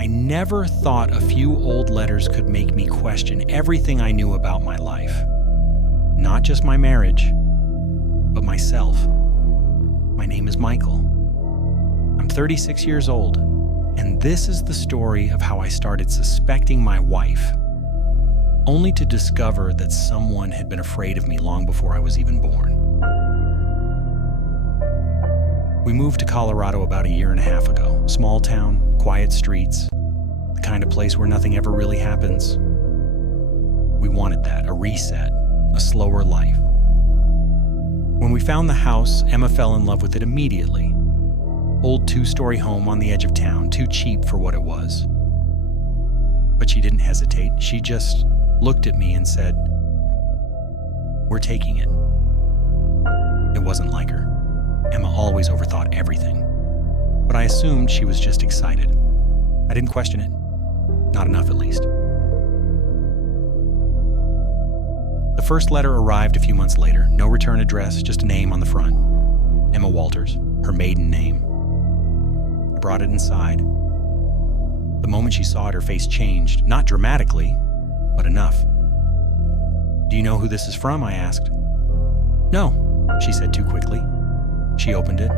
I never thought a few old letters could make me question everything I knew about my life. Not just my marriage, but myself. My name is Michael. I'm 36 years old, and this is the story of how I started suspecting my wife, only to discover that someone had been afraid of me long before I was even born. We moved to Colorado about a year and a half ago. Small town, quiet streets, the kind of place where nothing ever really happens. We wanted that, a reset, a slower life. When we found the house, Emma fell in love with it immediately. Old 2-story home on the edge of town, too cheap for what it was. But she didn't hesitate. She just looked at me and said, "We're taking it." It wasn't like her. Emma always overthought everything. But I assumed she was just excited. I didn't question it. Not enough, at least. The first letter arrived a few months later. No return address, just a name on the front. Emma Walters, her maiden name. I brought it inside. The moment she saw it, her face changed. Not dramatically, but enough. "Do you know who this is from?" I asked. "No," she said too quickly. She opened it,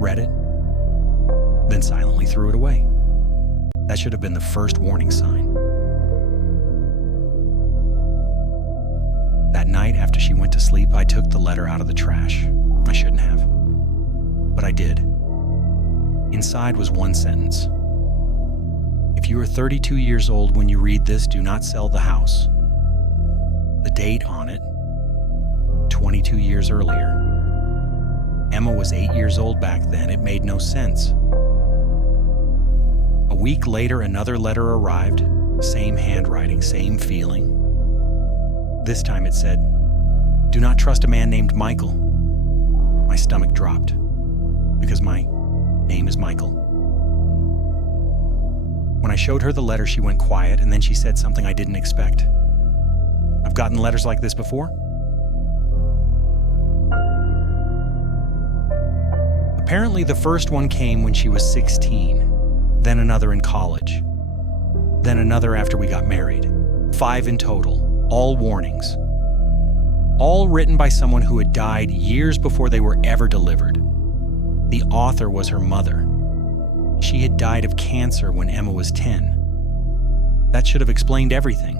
read it, then silently threw it away. That should have been the first warning sign. That night, after she went to sleep, I took the letter out of the trash. I shouldn't have, but I did. Inside was one sentence. "If you are 32 years old when you read this, do not sell the house." The date on it, 22 years earlier. Emma was 8 years old back then. It made no sense. A week later, another letter arrived. Same handwriting, same feeling. This time it said, "Do not trust a man named Michael." My stomach dropped, because my name is Michael. When I showed her the letter, she went quiet, and then she said something I didn't expect. "I've gotten letters like this before." Apparently, the first one came when she was 16, then another in college, then another after we got married. 5 in total, all warnings. All written by someone who had died years before they were ever delivered. The author was her mother. She had died of cancer when Emma was 10. That should have explained everything.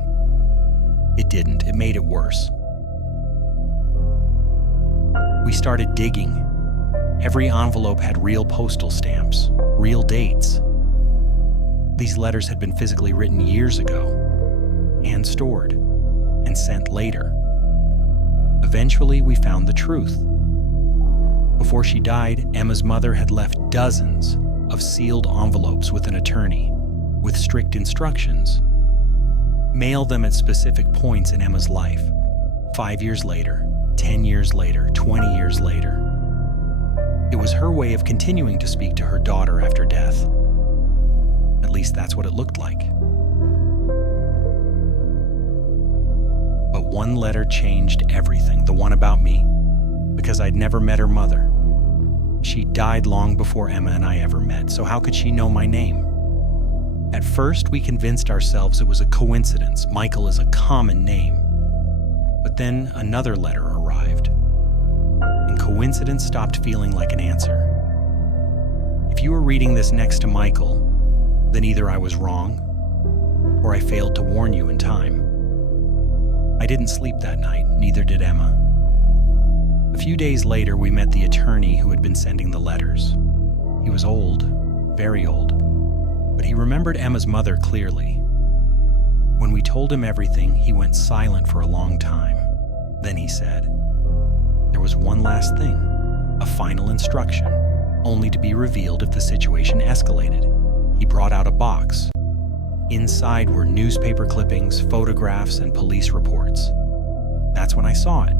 It didn't. It made it worse. We started digging. Every envelope had real postal stamps, real dates. These letters had been physically written years ago, and stored, and sent later. Eventually, we found the truth. Before she died, Emma's mother had left dozens of sealed envelopes with an attorney, with strict instructions. Mail them at specific points in Emma's life. 5 years later, 10 years later, 20 years later. It was her way of continuing to speak to her daughter after death. At least that's what it looked like. But one letter changed everything, the one about me, because I'd never met her mother. She died long before Emma and I ever met, so how could she know my name? At first, we convinced ourselves it was a coincidence. Michael is a common name. But then another letter arrived, and coincidence stopped feeling like an answer. If you were reading this next to Michael, then either I was wrong, or I failed to warn you in time. I didn't sleep that night, neither did Emma. A few days later, we met the attorney who had been sending the letters. He was old, very old, but he remembered Emma's mother clearly. When we told him everything, he went silent for a long time. Then he said, there was one last thing, a final instruction, only to be revealed if the situation escalated. He brought out a box. Inside were newspaper clippings, photographs, and police reports. That's when I saw it.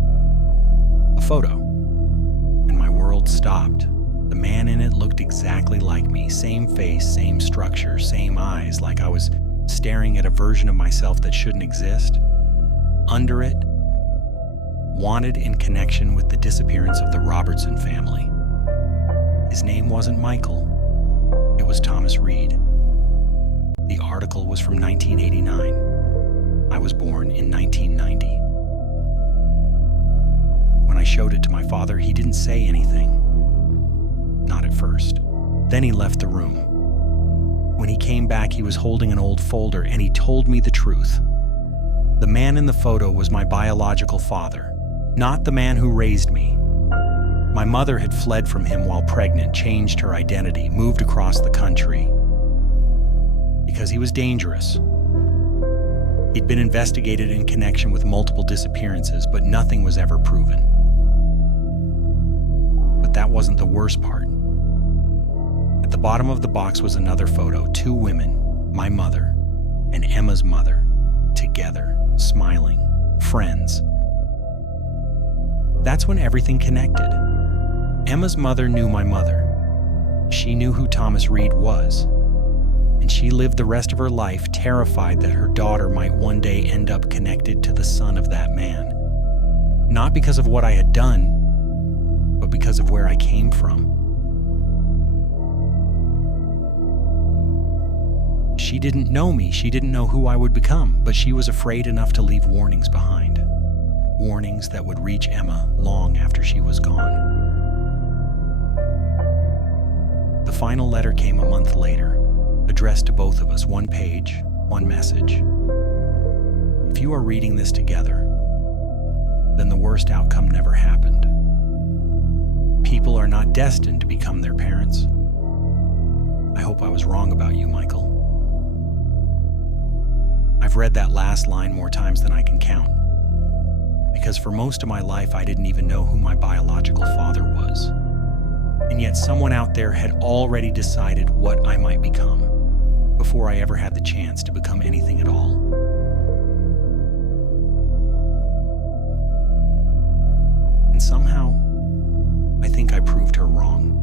A photo. And my world stopped. The man in it looked exactly like me. Same face, same structure, same eyes, like I was staring at a version of myself that shouldn't exist. Under it, wanted in connection with the disappearance of the Robertson family. His name wasn't Michael. It was Thomas Reed. article was from 1989. I was born in 1990. When I showed it to my father, he didn't say anything. Not at first. Then he left the room. When he came back, he was holding an old folder, and he told me the truth. The man in the photo was my biological father, not the man who raised me. My mother had fled from him while pregnant, changed her identity, moved across the country. Because he was dangerous. He'd been investigated in connection with multiple disappearances, but nothing was ever proven. But that wasn't the worst part. At the bottom of the box was another photo, two women, my mother and Emma's mother, together, smiling, friends. That's when everything connected. Emma's mother knew my mother. She knew who Thomas Reed was. And she lived the rest of her life terrified that her daughter might one day end up connected to the son of that man. Not because of what I had done, but because of where I came from. She didn't know me, she didn't know who I would become, but she was afraid enough to leave warnings behind. Warnings that would reach Emma long after she was gone. The final letter came a month later, addressed to both of us, one page, one message. If you are reading this together, then the worst outcome never happened. People are not destined to become their parents. I hope I was wrong about you, Michael. I've read that last line more times than I can count, because for most of my life I didn't even know who my biological father was. And yet someone out there had already decided what I might become before I ever had the chance to become anything at all. And somehow, I think I proved her wrong.